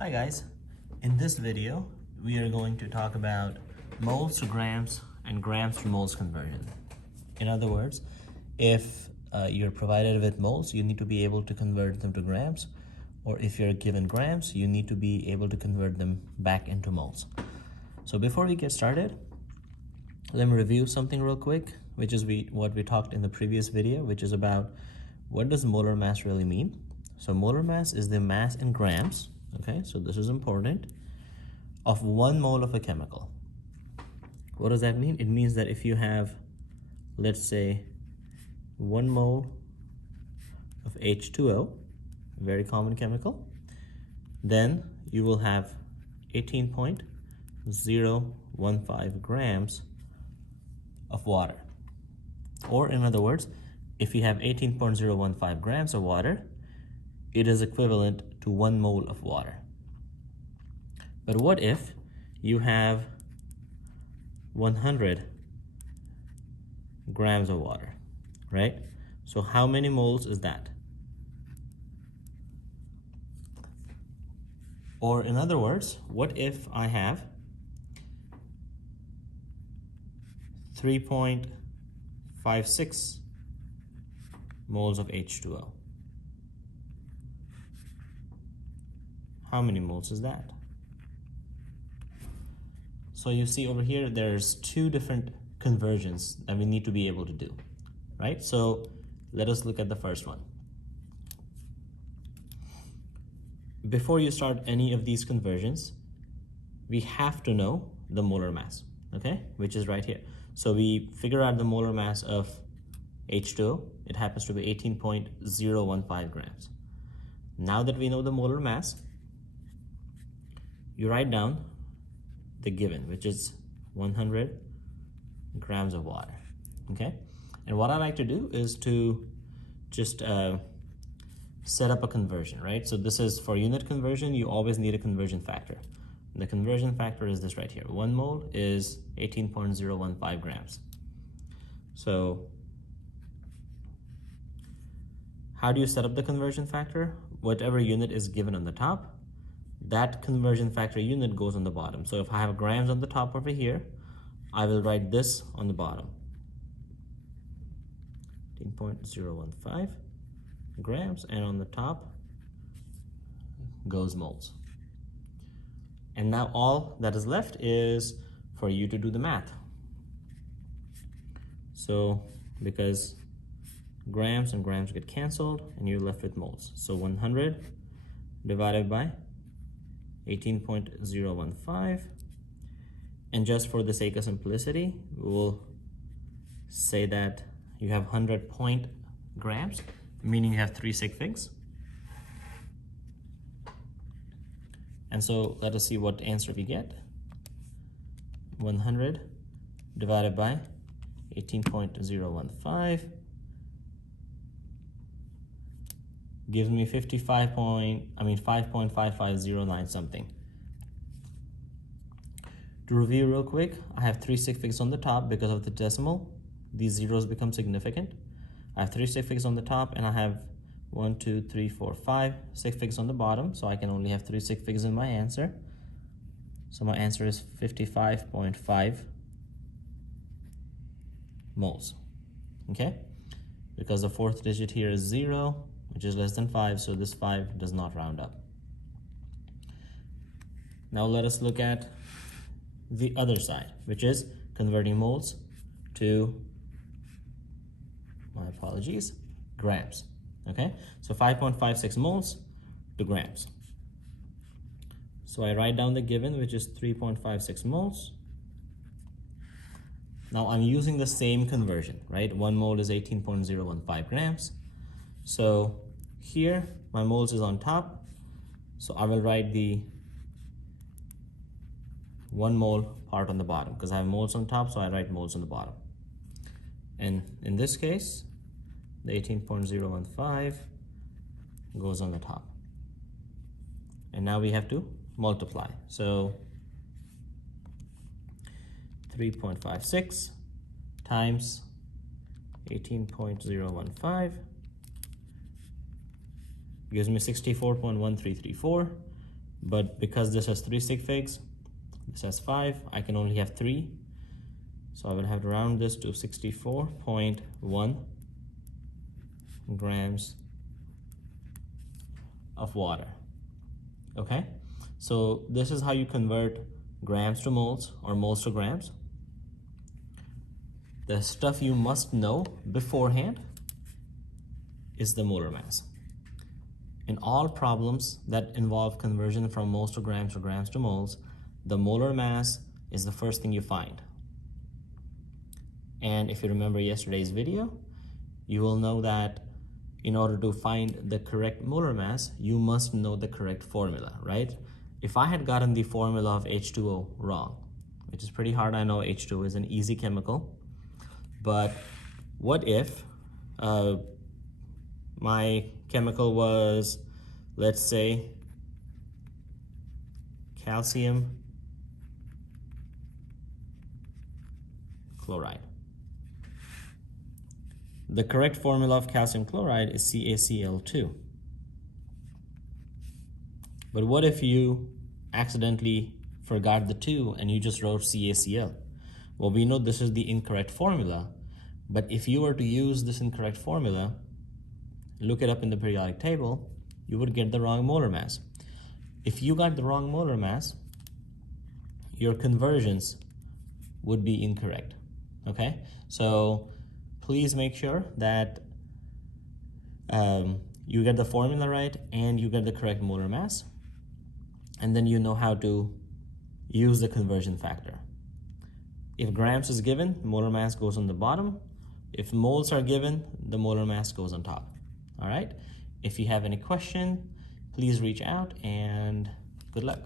Hi guys, in this video we are going to talk about moles to grams and grams to moles conversion. In other words, if you're provided with moles, you need to be able to convert them to grams, or if you're given grams, you need to be able to convert them back into moles. So before we get started, let me review something real quick, which is what we talked in the previous video, which is about what does molar mass really mean. So molar mass is the mass in grams. Okay, so this is important, of 1 mole of a chemical. What does that mean? It means that if you have, let's say, 1 mole of H2O, a very common chemical, then you will have 18.015 grams of water. Or in other words, if you have 18.015 grams of water, it is equivalent to 1 mole of water. But what if you have 100 grams of water, right? So how many moles is that? Or in other words, what if I have 3.56 moles of H2O? How many moles is that? So you see over here, there's 2 different conversions that we need to be able to do, right? So let us look at the first one. Before you start any of these conversions, we have to know the molar mass, okay? Which is right here. So we figure out the molar mass of H2O. It happens to be 18.015 grams. Now that we know the molar mass, you write down the given, which is 100 grams of water, okay? And what I like to do is to just set up a conversion, right? So this is for unit conversion, you always need a conversion factor. The conversion factor is this right here. 1 mole is 18.015 grams. So how do you set up the conversion factor? Whatever unit is given on the top, that conversion factor unit goes on the bottom. So if I have grams on the top over here, I will write this on the bottom. 18.015 grams, and on the top goes moles. And now all that is left is for you to do the math. So because grams and grams get canceled and you're left with moles. So 100 divided by 18.015, and just for the sake of simplicity, we'll say that you have 100 point grams, meaning you have 3 sig figs. And so let us see what answer we get. 100 divided by 18.015 gives me 5.5509 something. To review real quick, I have 3 sig figs on the top because of the decimal. These zeros become significant. I have 3 sig figs on the top, and I have 1, 2, 3, 4, 5 sig figs on the bottom, so I can only have 3 sig figs in my answer. So my answer is 55.5 moles, okay? Because the 4th digit here is 0, which is less than 5, so this 5 does not round up. Now let us look at the other side, which is converting moles to, my apologies, grams, okay? So 5.56 moles to grams. So I write down the given, which is 3.56 moles. Now I'm using the same conversion, right? 1 mole is 18.015 grams. So here, my moles is on top, so I will write the 1 mole part on the bottom because I have moles on top, so I write moles on the bottom. And in this case, the 18.015 goes on the top. And now we have to multiply. So 3.56 times 18.015 gives me 64.1334, but because this has 3 sig figs, this has 5, I can only have 3. So I would have to round this to 64.1 grams of water. Okay, so this is how you convert grams to moles or moles to grams. The stuff you must know beforehand is the molar mass. In all problems that involve conversion from moles to grams or grams to moles, the molar mass is the first thing you find. And if you remember yesterday's video, you will know that in order to find the correct molar mass, you must know the correct formula, right? If I had gotten the formula of H2O wrong, which is pretty hard, I know H2O is an easy chemical, but what if my chemical was, let's say, calcium chloride? The correct formula of calcium chloride is CaCl2. But what if you accidentally forgot the 2 and you just wrote CaCl? Well, we know this is the incorrect formula, but if you were to use this incorrect formula, look it up in the periodic table, you would get the wrong molar mass. If you got the wrong molar mass, your conversions would be incorrect, okay? So please make sure that you get the formula right and you get the correct molar mass, and then you know how to use the conversion factor. If grams is given, molar mass goes on the bottom. If moles are given, the molar mass goes on top. All right? If you have any question, please reach out, and good luck.